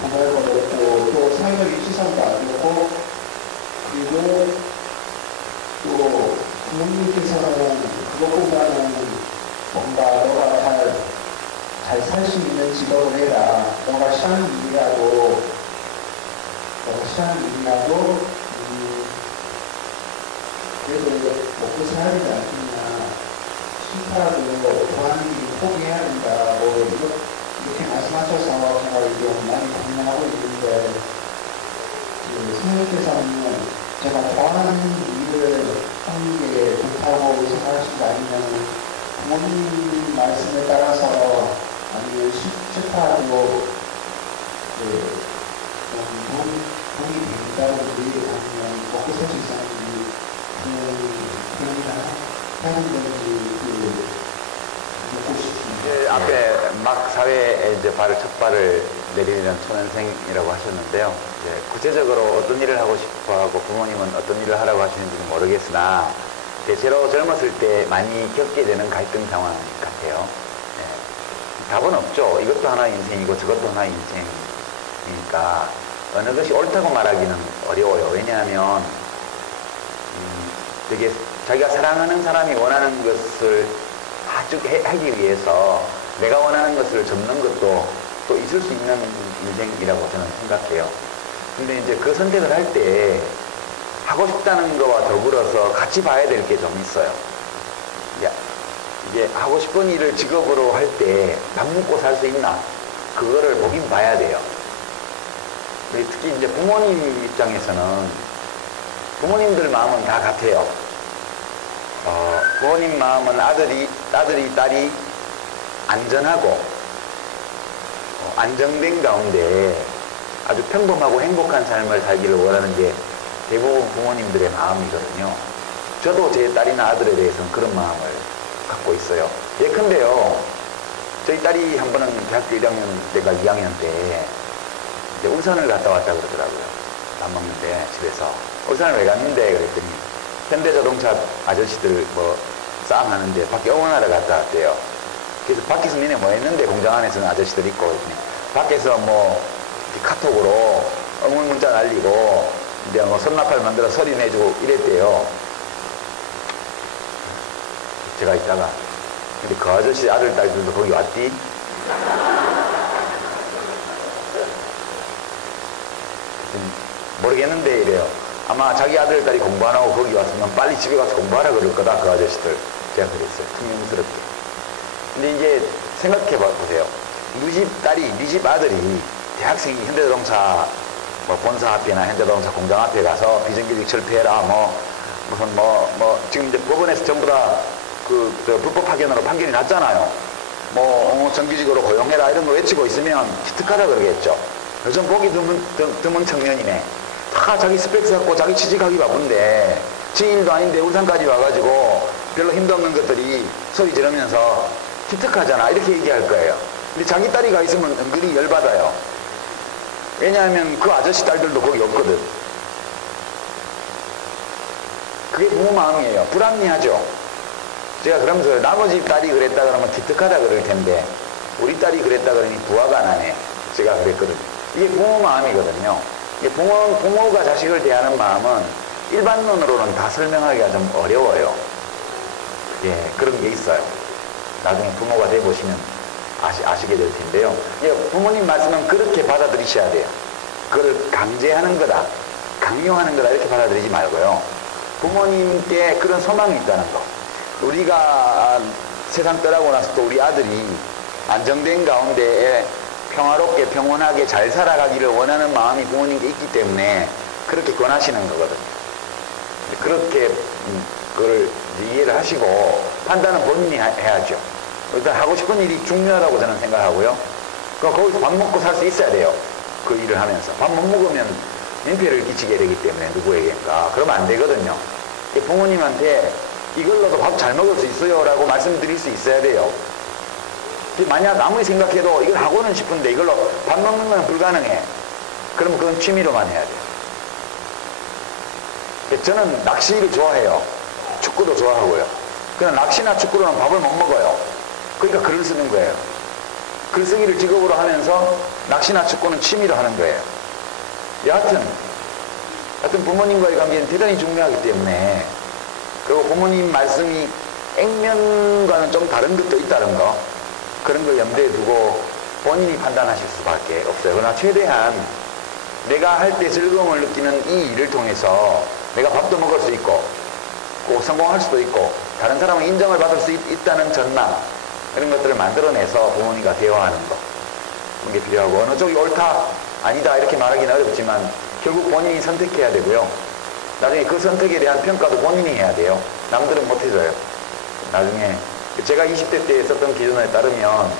고발거렸고 또 사회적인 시선도 안 좋고, 그리고 또 부모님께서는 그것보다는 뭔가 너가 잘 살 수 있는 직업을 해라. 너가 싫어하는 일이라도 그래도 먹고 살아야 되지 않겠냐. 싫더라도 좋아하는 일을 포기해야 된다. 이렇게 말씀하셔서 제가 이게 많이 고민하고 있는데, 선생님께서는 제가 좋아하는 일을 하는 게 좋다고 생각하신 거 아니면 부모님 말씀에 따라서 아니면 싫다고 돈이 된다든지 아니면 먹고 살 수 있었는지 그런 일을 하는 건지 묻고 싶습니다. 앞에 막 사회에 이제 첫 발을 내리는 초년생이라고 하셨는데요. 구체적으로 어떤 일을 하고 싶어 하고 부모님은 어떤 일을 하라고 하시는지는 모르겠으나 대체로 젊었을 때 많이 겪게 되는 갈등 상황 같아요. 답은 없죠. 이것도 하나의 인생이고 저것도 하나의 인생이니까 어느 것이 옳다고 말하기는 어려워요. 왜냐하면 되게 자기가 사랑하는 사람이 원하는 것을 하기 위해서 내가 원하는 것을 접는 것도 또 있을 수 있는 인생이라고 저는 생각해요. 근데 이제 그 선택을 할 때 하고 싶다는 거와 더불어서 같이 봐야 될 게 좀 있어요. 이게 하고 싶은 일을 직업으로 할 때 밥 먹고 살 수 있나? 그거를 보긴 봐야 돼요. 특히 이제 부모님 입장에서는 부모님들 마음은 다 같아요. 부모님 마음은 아들이, 딸이 안전하고 안정된 가운데 아주 평범하고 행복한 삶을 살기를 원하는 게 대부분 부모님들의 마음이거든요. 저도 제 딸이나 아들에 대해서는 그런 마음을 갖고 있어요. 예컨대요, 저희 딸이 한 번은 대학교 1학년 때가 2학년 때 이제 울산을 갔다 왔다 그러더라고요. 밥 먹는데 집에서. 울산을 왜 갔는데 그랬더니 현대자동차 아저씨들 싸움하는데 밖에 응원하러 갔다 왔대요. 그래서 밖에서 니네 뭐 했는데 공장 안에서는 아저씨들 있고 밖에서 카톡으로 응원 문자 날리고 이제 선납할 만들어 서리 내주고 이랬대요. 제가 있다가 근데 그 아저씨 아들 딸들도 거기 왔디? 모르겠는데 이래요. 아마 자기 아들 딸이 공부 안 하고 거기 왔으면 빨리 집에 가서 공부하라 그럴 거다 그 아저씨들. 제가 그랬어요. 퉁명스럽게. 근데 이제 생각해 보세요. 네 집 딸이, 네 집 아들이 대학생이 현대자동차 본사 앞이나 현대자동차 공장 앞에 가서 비정규직 철폐해라 지금 이제 법원에서 전부 다 불법 파견으로 판결이 났잖아요. 정규직으로 고용해라 이런 거 외치고 있으면 기특하다 그러겠죠. 요즘 보기 드문 청년이네. 다 자기 스펙 쌓고 자기 취직하기 바쁜데 지인도 아닌데 울산까지 와가지고 별로 힘도 없는 것들이 소리 지르면서 기특하잖아 이렇게 얘기할 거예요. 근데 자기 딸이 가 있으면 은근히 열받아요. 왜냐하면 그 아저씨 딸들도 거기 없거든. 그게 부모 마음이에요. 불합리하죠. 제가 그러면서 나머지 딸이 그랬다 그러면 기특하다 그럴 텐데 우리 딸이 그랬다 그러니 부화가 나네. 제가 그랬거든요. 이게 부모 마음이거든요. 이게 부모가 자식을 대하는 마음은 일반론으로는 다 설명하기가 좀 어려워요. 예, 그런 게 있어요. 나중에 부모가 돼 보시면 아시게 될 텐데요. 예, 부모님 말씀은 그렇게 받아들이셔야 돼요. 그걸 강제하는 거다, 강요하는 거다 이렇게 받아들이지 말고요. 부모님께 그런 소망이 있다는 거. 우리가 세상 떠나고 나서 또 우리 아들이 안정된 가운데에 평화롭게 평온하게 잘 살아가기를 원하는 마음이 부모님께 있기 때문에 그렇게 권하시는 거거든요. 그렇게 그걸 이해를 하시고 판단은 본인이 해야죠. 일단 하고 싶은 일이 중요하다고 저는 생각하고요. 거기서 밥 먹고 살 수 있어야 돼요. 그 일을 하면서. 밥 못 먹으면 민폐를 끼치게 되기 때문에 누구에게인가. 그러면 안 되거든요. 부모님한테 이걸로도 밥 잘 먹을 수 있어요 라고 말씀드릴 수 있어야 돼요. 만약 아무리 생각해도 이걸 하고는 싶은데 이걸로 밥 먹는 건 불가능해. 그러면 그건 취미로만 해야 돼요. 저는 낚시를 좋아해요. 축구도 좋아하고요. 그냥 낚시나 축구로는 밥을 못 먹어요. 그러니까 글을 쓰는 거예요. 글쓰기를 직업으로 하면서 낚시나 축구는 취미로 하는 거예요. 여하튼 부모님과의 관계는 대단히 중요하기 때문에, 그리고 부모님 말씀이 액면과는 좀 다른 것도 있다는 거, 그런 걸 염두에 두고 본인이 판단하실 수밖에 없어요. 그러나 최대한 내가 할 때 즐거움을 느끼는 이 일을 통해서 내가 밥도 먹을 수 있고 꼭 성공할 수도 있고 다른 사람은 인정을 받을 수 있다는 전망, 이런 것들을 만들어내서 부모님과 대화하는 거, 그런 게 필요하고, 어느 쪽이 옳다 아니다 이렇게 말하기는 어렵지만 결국 본인이 선택해야 되고요. 나중에 그 선택에 대한 평가도 본인이 해야 돼요. 남들은 못 해줘요. 나중에 제가 20대 때 썼던 기준에 따르면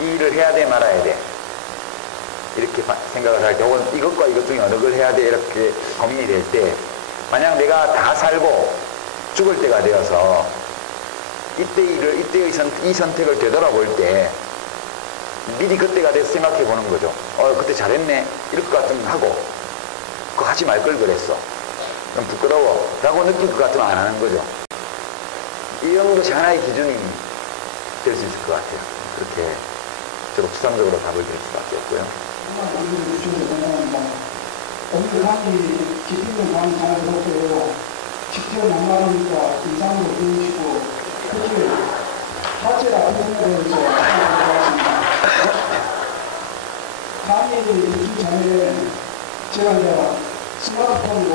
이 일을 해야 돼 말아야 돼 이렇게 생각을 할 때, 혹은 이것과 이것 중에 어느 걸 해야 돼 이렇게 고민이 될 때, 만약 내가 다 살고 죽을 때가 되어서 이때의 이 선택을 되돌아볼 때 미리 그때가 돼서 생각해 보는 거죠. 그때 잘했네 이럴 것 같으면 하고, 그거 하지 말 걸 그랬어, 그럼 부끄러워 라고 느낄 것 같으면 안 하는 거죠. 이런 것이 하나의 기준이 될 수 있을 것 같아요. 그렇게 저도 추상적으로 답을 드릴 수밖에 없고요. 오늘 한이 깊은 마음 잘 들었고요. 직접 만나니까 인상으로 보이시고, 특히 화제가 부분에 대해서 알아보았습니다. 강의 2주 전에 제가 이제 스마트폰으로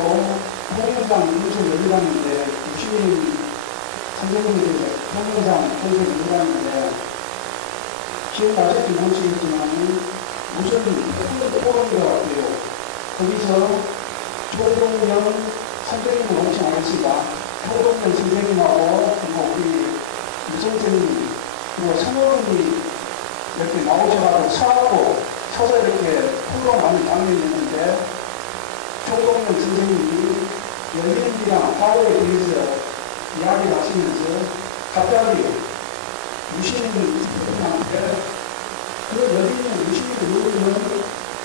동영상 유튜브 열리봤는데, 유시민 선생님이 동영상 열리봤는데, 기억나실지 모르시겠지만 무슨 포럼인 것 같아요. 거기서 조동현 선생님은 엄청 알지만 조동현 선생님하고 그리고 우리 이정선님 그리고 선호님이 이렇게 나오셔가지고 서서 이렇게 토론하는 장면이 있는데, 조동현 선생님이 연민이랑 과거에 대해서 이야기를 하시면서 갑자기 유시민을 선생님한테 그 연민은 유시민을 모르면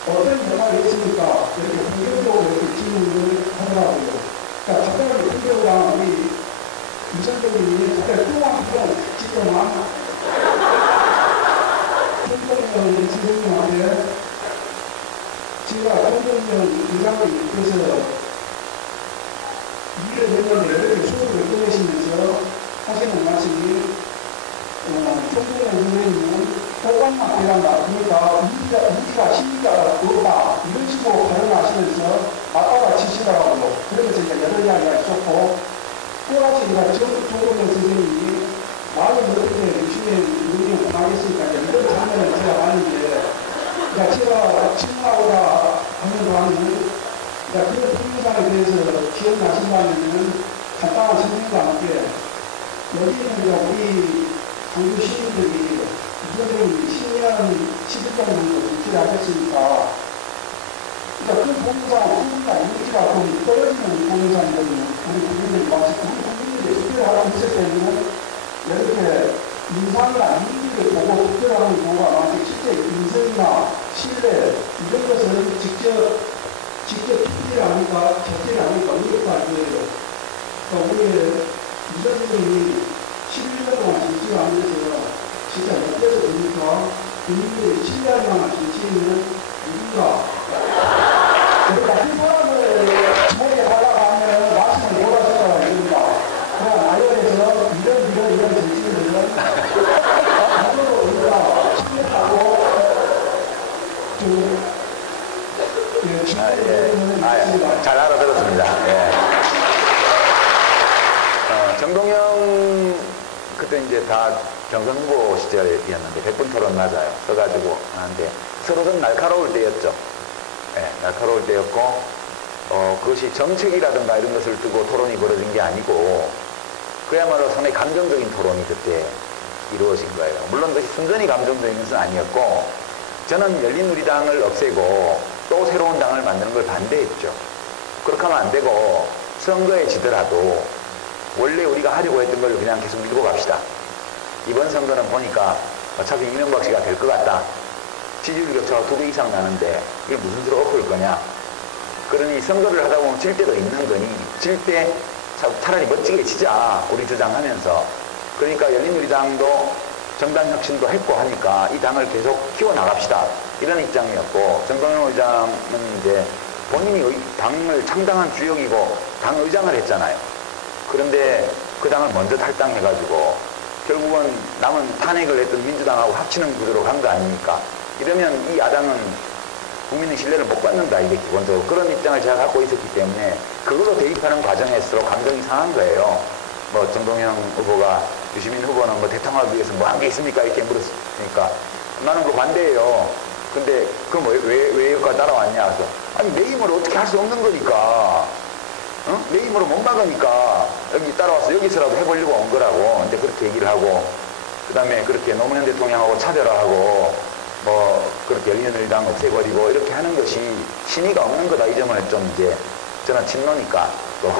어떤 영화를 했습니까? 이렇게 공격적으로 이렇게 질문을 하더라고요. 그러니까 갑자기 공격과 우리 이선생님이 갑자기 뚱황뚱 짓더만 손정현 선생님한테 제가 손정현 의장을 그래서 일을 했는데 이렇게 수업을 끊으시면서 하시는 말씀이 손정현 선생님은 호감만 일한다. 그러니까 우리가 힘이가 없다. 이런 식으로 발언하시면서 맞받아 치시더라고요. 그러면서 이제 여러 이야기가 있었고, 또 같이 조동현 선생님이 마음이 어떻게 유시민 의견을 원하겠습니까? 이런 장면을 제가 봤는데, 제가 친구하고자 하는 동안은 그런 동영상에 대해서 기억나신다면 간단한 설명과 함께, 여기는 우리 강주 시민들이 선생님이 10년, 11년 정도 입지를 하셨으니까, 그러니까 그 동영상 후기가 인기가 좀 떨어지는 동영상이거든요. 우리 국민들이 와서 우리 국민들이 투표하고 있을 때는 이렇게 인상이나 인기를 보고 투표하는 경우가 많은데, 실제 인성이나 신뢰 이런 것은 직접 투표를 하니까 적재를 하니까 어렵다 이거예요. 그러니까 우리 이 선생님이 11년 동안 정치를 하면서 진짜 옆에서 보니까 국민들이 신뢰할 만한 정치인은 누군가. 그러니까 한 사람을 지목에 하려고 하면 그때 이제 다 경선 후보 시절이었는데 100분 토론 맞아요. 써가지고 하는데 서로 좀 날카로울 때였죠. 예, 날카로울 때였고 그것이 정책이라든가 이런 것을 두고 토론이 벌어진 게 아니고 그야말로 상당히 감정적인 토론이 그때 이루어진 거예요. 물론 그것이 순전히 감정적인 것은 아니었고 저는 열린우리당을 없애고 또 새로운 당을 만드는 걸 반대했죠. 그렇게 하면 안 되고 선거에 지더라도 원래 우리가 하려고 했던 걸 그냥 계속 밀고 갑시다. 이번 선거는 보니까 어차피 이명박 씨가 될 것 같다. 지지율 격차가 2배 이상 나는데 이게 무슨 수로 엎을 거냐. 그러니 선거를 하다 보면 질 때도 있는 거니 질 때 차라리 멋지게 치자. 우리 주장하면서. 그러니까 열린우리당도 정당혁신도 했고 하니까 이 당을 계속 키워나갑시다. 이런 입장이었고 정동영 의장은 이제 본인이 당을 창당한 주역이고 당 의장을 했잖아요. 그런데 그 당을 먼저 탈당해가지고 결국은 남은 탄핵을 했던 민주당하고 합치는 구조로 간 거 아닙니까? 이러면 이 야당은 국민의 신뢰를 못 받는다. 이게 기본적으로 그런 입장을 제가 갖고 있었기 때문에 그걸로 대입하는 과정에서 감정이 상한 거예요. 뭐 정동영 후보가 유시민 후보는 뭐 대통령을 위해서 뭐 한 게 있습니까? 이렇게 물었으니까 나는 그거 반대예요. 근데 그럼 왜 여기까지 따라왔냐? 그래서 아니 내 힘으로 어떻게 할 수 없는 거니까 어? 내 힘으로 못 막으니까 여기 따라와서 여기서라도 해보려고 온 거라고 이제 그렇게 얘기를 하고 그 다음에 그렇게 노무현 대통령하고 차별화하고 뭐 그렇게 열린우리당 없애버리고 이렇게 하는 것이 신의가 없는 거다. 이 점을 좀 이제 저는 친노니까 또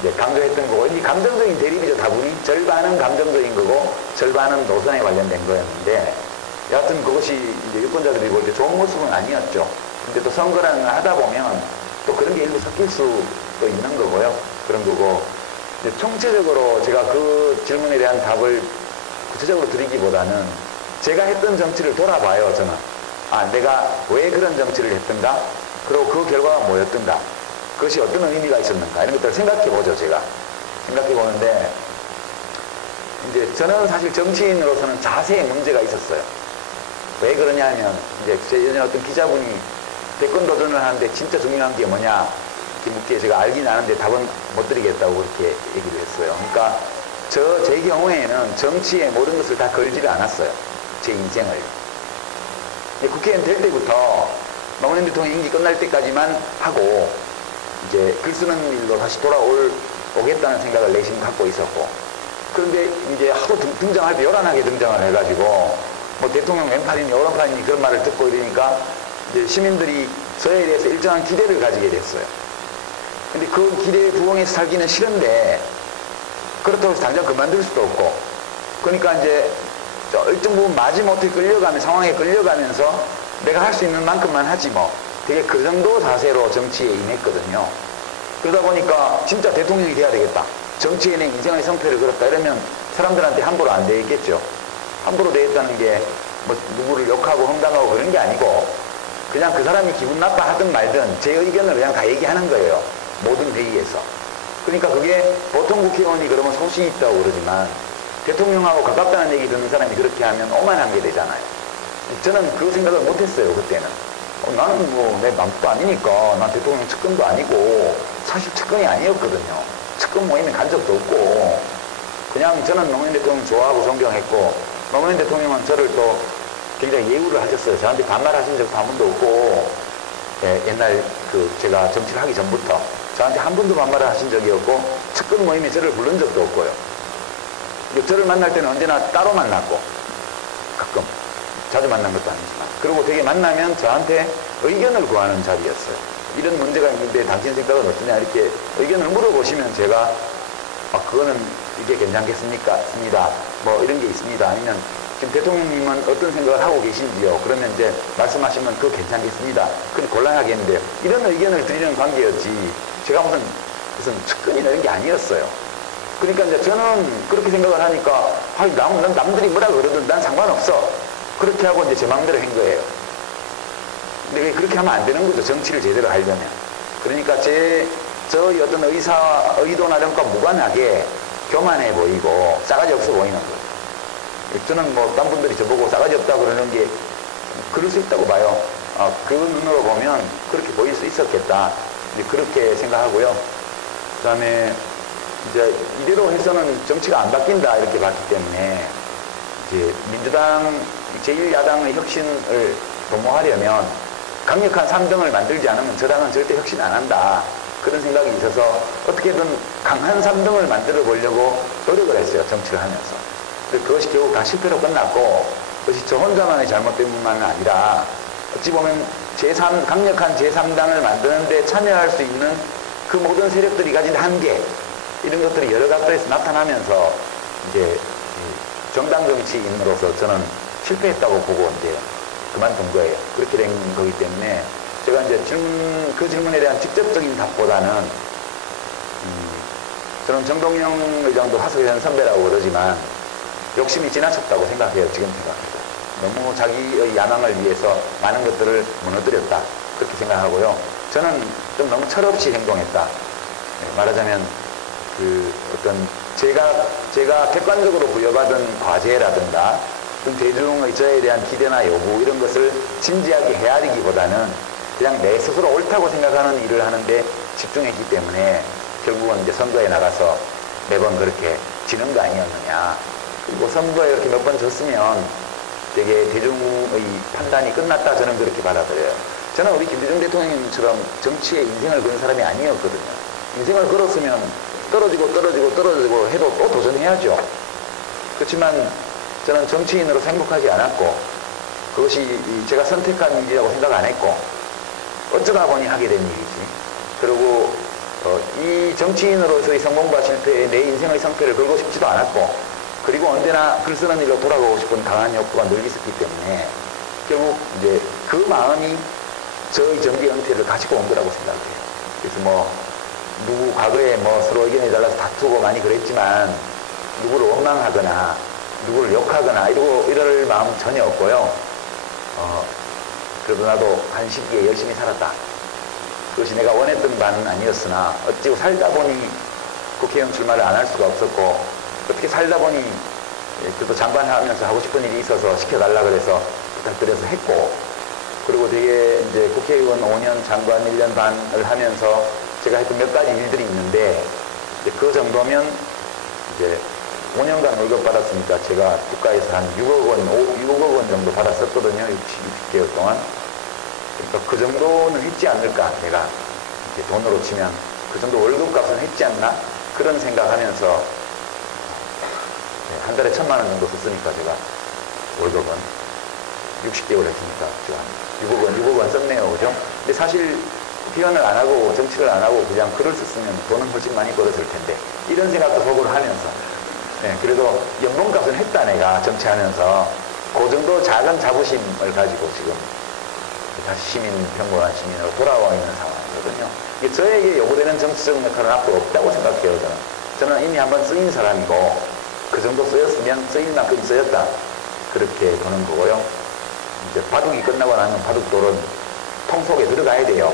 이제 강조했던 거고 이 감정적인 대립이죠. 다분히 절반은 감정적인 거고 절반은 노선에 관련된 거였는데 여하튼 그것이 이제 유권자들이 볼 때 좋은 모습은 아니었죠. 근데 또 선거라는 걸 하다 보면 또 그런 게 일부 섞일 수도 있는 거고요. 그런 거고 이제 총체적으로 제가 그 질문에 대한 답을 구체적으로 드리기보다는 제가 했던 정치를 돌아봐요. 저는 내가 왜 그런 정치를 했던가 그리고 그 결과가 뭐였던가 그것이 어떤 의미가 있었는가 이런 것들을 생각해 보죠. 제가 생각해 보는데 이제 저는 사실 정치인으로서는 자세에 문제가 있었어요. 왜 그러냐 하면 이제 예전에 어떤 기자분이 대권 도전을 하는데 진짜 중요한 게 뭐냐 이렇게 묻기에 제가 알긴 아는데 답은 못 드리겠다고 그렇게 얘기를 했어요. 그러니까 제 경우에는 정치에 모든 것을 다 걸지를 않았어요. 제 인생을. 국회의원 될 때부터 노무현 대통령 임기 끝날 때까지만 하고 이제 글 쓰는 일로 다시 오겠다는 생각을 내심 갖고 있었고 그런데 이제 하도 등장할 때 요란하게 등장을 해가지고 뭐 대통령 왼팔이니 오른팔이니 그런 말을 듣고 이러니까 이제 시민들이 저에 대해서 일정한 기대를 가지게 됐어요. 근데 그 기대에 부응해서 살기는 싫은데 그렇다고 해서 당장 그만둘 수도 없고 그러니까 이제 일정 부분 마지못해 상황에 끌려가면서 내가 할 수 있는 만큼만 하지 뭐 되게 그 정도 자세로 정치에 임했거든요. 그러다 보니까 진짜 대통령이 돼야 되겠다. 정치에 내 인생의 성패를 걸었다 이러면 사람들한테 함부로 안 되겠죠. 함부로 되겠다는 게 뭐 누구를 욕하고 험담하고 그런 게 아니고 그냥 그 사람이 기분 나빠하든 말든 제 의견을 그냥 다 얘기하는 거예요. 모든 회의에서. 그러니까 그게 보통 국회의원이 그러면 소신이 있다고 그러지만 대통령하고 가깝다는 얘기 듣는 사람이 그렇게 하면 오만한 게 되잖아요. 저는 그 생각을 못했어요. 그때는. 나는 뭐 내 맘도 아니니까 난 대통령 측근도 아니고 사실 측근이 아니었거든요. 측근 모임에 간 적도 없고 그냥 저는 노무현 대통령 좋아하고 존경했고 노무현 대통령은 저를 또 굉장히 예우를 하셨어요. 저한테 반말하신 적도 한 번도 없고 옛날 제가 정치를 하기 전부터 저한테 한 번도 반말을 하신 적이 없고 측근 모임에 저를 부른 적도 없고요. 저를 만날 때는 언제나 따로 만났고 가끔 자주 만난 것도 아니지만 그리고 되게 만나면 저한테 의견을 구하는 자리였어요. 이런 문제가 있는데 당신 생각은 어떠냐 이렇게 의견을 물어보시면 제가 그거는 이게 괜찮겠습니까? 습니다. 뭐 이런 게 있습니다. 아니면 지금 대통령님은 어떤 생각을 하고 계신지요? 그러면 이제 말씀하시면 그거 괜찮겠습니다. 그건 곤란하겠는데요. 이런 의견을 드리는 관계였지 제가 무슨 측근이나 이런 게 아니었어요. 그러니까 이제 저는 그렇게 생각을 하니까 난 남들이 뭐라 그러든 난 상관없어. 그렇게 하고 이제 제 마음대로 한 거예요. 근데 그렇게 하면 안 되는 거죠. 정치를 제대로 하려면. 그러니까 저희 어떤 의도나 이런 것과 무관하게 교만해 보이고 싸가지 없어 보이는 거예요. 저는 뭐 딴 분들이 저보고 싸가지 없다고 그러는 게 그럴 수 있다고 봐요. 그 눈으로 보면 그렇게 보일 수 있었겠다. 그렇게 생각하고요. 그 다음에 이제 이대로 해서는 정치가 안 바뀐다 이렇게 봤기 때문에 이제 민주당 제1야당의 혁신을 도모하려면 강력한 3당을 만들지 않으면 저 당은 절대 혁신 안 한다. 그런 생각이 있어서 어떻게든 강한 3당을 만들어 보려고 노력을 했어요. 정치를 하면서. 그것이 결국 다 실패로 끝났고 그것이 저 혼자만의 잘못 때문만은 아니라 어찌 보면 강력한 제3당을 만드는데 참여할 수 있는 그 모든 세력들이 가진 한계 이런 것들이 여러 각도에서 나타나면서 이제 정당 정치인으로서 저는 실패했다고 보고 이제 그만둔 거예요. 그렇게 된 거기 때문에 제가 이제 그 질문에 대한 직접적인 답보다는 저는 정동영 의장도 하소연 선배라고 그러지만 욕심이 지나쳤다고 생각해요. 지금 생각해도. 너무 자기의 야망을 위해서 많은 것들을 무너뜨렸다. 그렇게 생각하고요. 저는 좀 너무 철없이 행동했다. 말하자면 그 어떤 제가 객관적으로 부여받은 과제라든가 대중의 저에 대한 기대나 요구 이런 것을 진지하게 헤아리기보다는 그냥 내 스스로 옳다고 생각하는 일을 하는데 집중했기 때문에 결국은 이제 선거에 나가서 매번 그렇게 지는 거 아니었느냐. 그리고 선거에 이렇게 몇 번 졌으면 되게 대중의 판단이 끝났다 저는 그렇게 받아들여요. 저는 우리 김대중 대통령님처럼 정치에 인생을 거는 사람이 아니었거든요. 인생을 걸었으면 떨어지고 해도 또 도전해야죠. 그렇지만 저는 정치인으로 행복하지 않았고 그것이 제가 선택한 일이라고 생각 안 했고 어쩌다 보니 하게 된 일이지. 그리고 이 정치인으로서의 성공과 실패에 내 인생의 성패를 걸고 싶지도 않았고 그리고 언제나 글 쓰는 일로 돌아가고 싶은 강한 욕구가 늘 있었기 때문에 결국 이제 그 마음이 저의 정계 은퇴를 가지고 온 거라고 생각해요. 그래서 과거에 서로 의견이 달라서 다투고 많이 그랬지만 누구를 원망하거나 누구를 욕하거나 이럴 마음 전혀 없고요. 그래도 나도 한 시기에 열심히 살았다. 그것이 내가 원했던 바는 아니었으나 어찌고 살다 보니 국회의원 출마를 안 할 수가 없었고 어떻게 살다 보니 그래도 장관 하면서 하고 싶은 일이 있어서 시켜달라 그래서 부탁드려서 했고 그리고 되게 이제 국회의원 5년 장관 1년 반을 하면서 제가 했던 몇 가지 일들이 있는데 그 정도면 이제 5년간 월급 받았으니까 제가 국가에서 한 6억 원 정도 받았었거든요. 60개월 동안. 그러니까 그 정도는 했지 않을까. 내가 이렇게 돈으로 치면 그 정도 월급 값은 했지 않나? 그런 생각하면서 한 달에 1,000만 원 정도 썼으니까 제가 월급은 60개월 했으니까 제가 6억 원 썼네요. 그죠? 근데 사실 국회의원을 안 하고 정치를 안 하고 그냥 글을 썼으면 돈은 훨씬 많이 벌었을 텐데 이런 생각도 속으로 하면서 그래도 연봉값은 했다 내가 정치하면서 그 정도 작은 자부심을 가지고 지금 다시 평범한 시민으로 돌아와 있는 상황이거든요. 이게 저에게 요구되는 정치적 역할은 앞으로 없다고 생각해요. 저는 이미 한번 쓰인 사람이고 그 정도 쓰였으면 쓰일 만큼 쓰였다 그렇게 보는 거고요. 이제 바둑이 끝나고 나면 바둑돌은 통 속에 들어가야 돼요.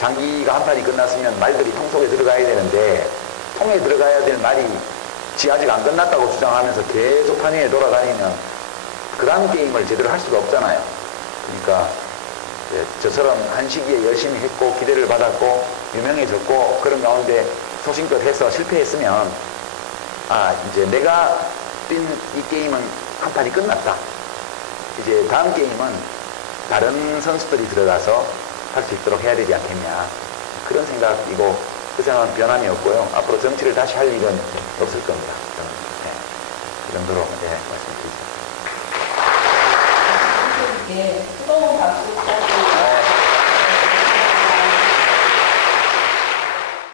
장기가 한 판이 끝났으면 말들이 통 속에 들어가야 되는데 통에 들어가야 될 말이 지 아직 안 끝났다고 주장하면서 계속 판 위에 돌아다니면 그 다음 게임을 제대로 할 수가 없잖아요. 그러니까 저처럼 한 시기에 열심히 했고 기대를 받았고 유명해졌고 그런 가운데 소신껏 해서 실패했으면 이제 내가 뛴 이 게임은 한 판이 끝났다. 이제 다음 게임은 다른 선수들이 들어가서 할 수 있도록 해야 되지 않겠냐. 그런 생각이고 그 생각은 변함이 없고요. 앞으로 정치를 다시 할 일은 없을 겁니다. 저는 그 정도로 말씀드리겠습니다. 뜨거운 박수 부탁드립니다.